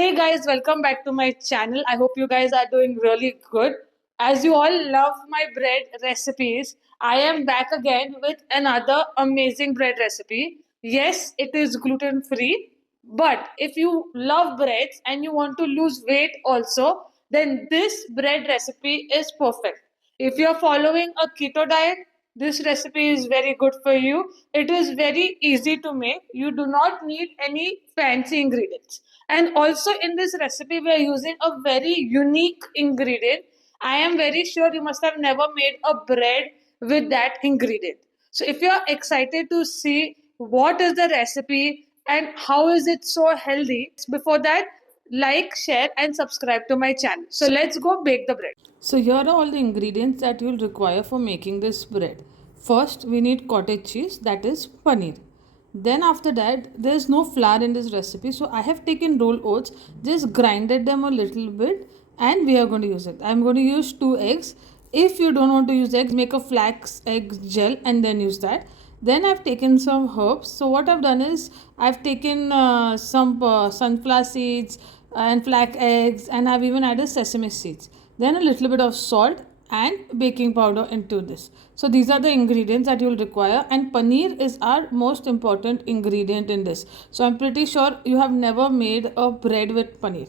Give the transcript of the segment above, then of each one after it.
Hey guys, welcome back to my channel. I hope you guys are doing really good. As you all love my bread recipes, I am back again with another amazing bread recipe. Yes, it is gluten free, but if you love breads and you want to lose weight also, then this bread recipe is perfect. If you're following a keto diet, this recipe is very good for you. It is very easy to make. You do not need any fancy ingredients. And also in this recipe, we are using a very unique ingredient. I am very sure you must have never made a bread with that ingredient. So if you're excited to see what is the recipe and how is it so healthy, before that, like, share and subscribe to my channel. So let's go bake the bread. So here are all the ingredients that you'll require for making this bread. First, we need cottage cheese, that is paneer. Then after that, there is no flour in this recipe, so I have taken rolled oats, just grinded them a little bit, and we are going to use it. I'm going to use 2 eggs. If you don't want to use eggs, make a flax egg gel and then use that. Then I've taken some herbs. So what I've done is I've taken some sunflower seeds and flax eggs, and I've even added sesame seeds. Then a little bit of salt and baking powder into this. So these are the ingredients that you'll require, and paneer is our most important ingredient in this. So I'm pretty sure you have never made a bread with paneer.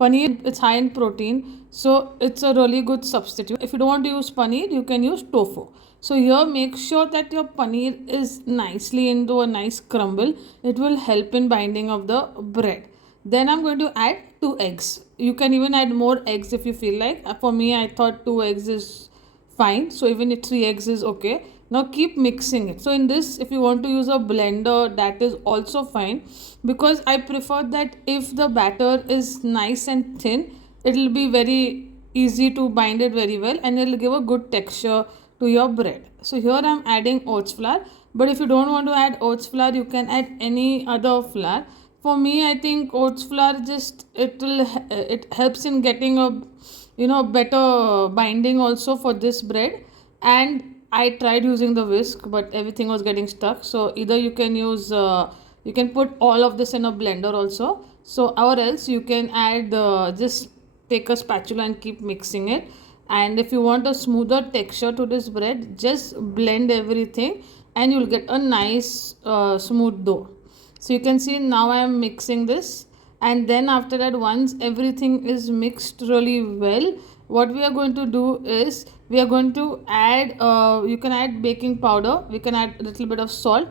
Paneer, it's high in protein, so it's a really good substitute. If you don't want to use paneer, you can use tofu. So here, make sure that your paneer is nicely into a nice crumble. It will help in binding of the bread. Then I'm going to add 2 eggs. You can even add more eggs if you feel like. For me, I thought 2 eggs is fine. So even if 3 eggs is okay. Now keep mixing it. So in this, if you want to use a blender, that is also fine, because I prefer that if the batter is nice and thin, it will be very easy to bind it very well, and it will give a good texture to your bread. So here I'm adding oats flour, but if you don't want to add oats flour, you can add any other flour. For me, I think oats flour just it helps in getting a better binding also for this bread. And I tried using the whisk, but everything was getting stuck. So either you can use you can put all of this in a blender also. So or else you can add just take a spatula and keep mixing it. And if you want a smoother texture to this bread, just blend everything and you'll get a nice smooth dough. So you can see now I am mixing this, and then after that, once everything is mixed really well, what we are going to do is we are going to add you can add baking powder, we can add a little bit of salt,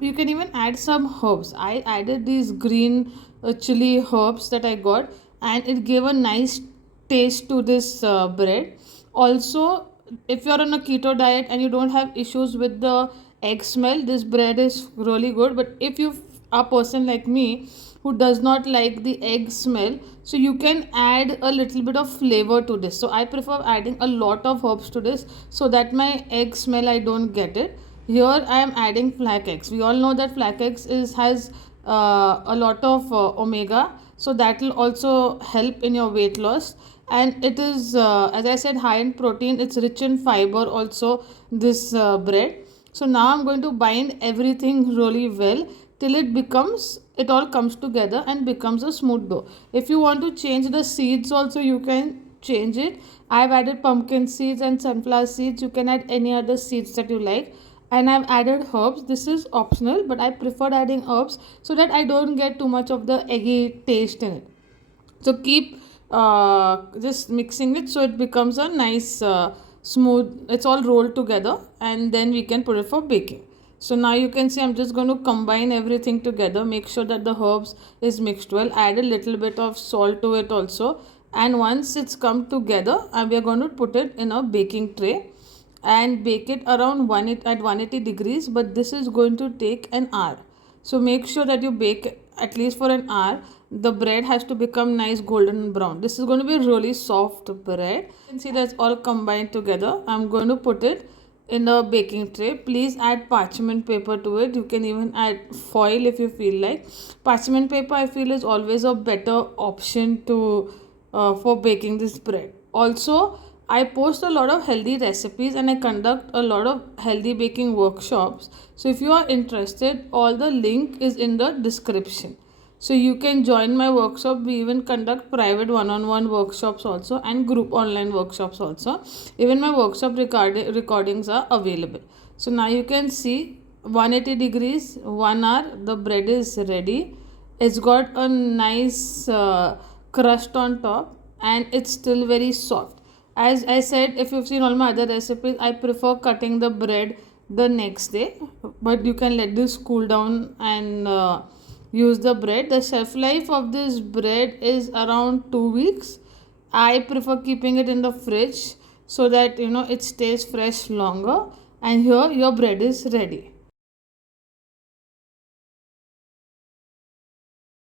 you can even add some herbs. I added these green chili herbs that I got, and it gave a nice taste to this bread. Also, if you're on a keto diet and you don't have issues with the egg smell, this bread is really good. But if you are a person like me who does not like the egg smell, so you can add a little bit of flavor to this. So I prefer adding a lot of herbs to this so that my egg smell I don't get it. Here I am adding flax eggs. We all know that flax eggs has a lot of omega, so that will also help in your weight loss. And it is as I said, high in protein, it's rich in fiber also, this bread. So now I'm going to bind everything really well till it all comes together and becomes a smooth dough. If you want to change the seeds also, you can change it. I've added pumpkin seeds and sunflower seeds. You can add any other seeds that you like. And I've added herbs. This is optional, but I preferred adding herbs so that I don't get too much of the eggy taste in it. So keep just mixing it so it becomes a nice smooth, it's all rolled together, and then we can put it for baking. So now you can see I'm just going to combine everything together, make sure that the herbs is mixed well, add a little bit of salt to it also. And once it's come together, we are going to put it in a baking tray and bake it around 180 degrees, but this is going to take an hour. So make sure that you bake at least for an hour. The bread has to become nice golden brown. This is going to be really soft bread. You can see that's all combined together. I'm going to put it in a baking tray. Please add parchment paper to it. You can even add foil if you feel like. Parchment paper I feel is always a better option to for baking this bread. Also, I post a lot of healthy recipes and I conduct a lot of healthy baking workshops. So if you are interested, all the link is in the description. So you can join my workshop. We even conduct private one-on-one workshops also and group online workshops also. Even my workshop recordings are available. So now you can see 180 degrees, 1 hour, the bread is ready. It's got a nice crust on top and it's still very soft. As I said, if you've seen all my other recipes, I prefer cutting the bread the next day, but you can let this cool down and use the bread. The shelf life of this bread is around 2 weeks. I prefer keeping it in the fridge so that it stays fresh longer. And here your bread is ready.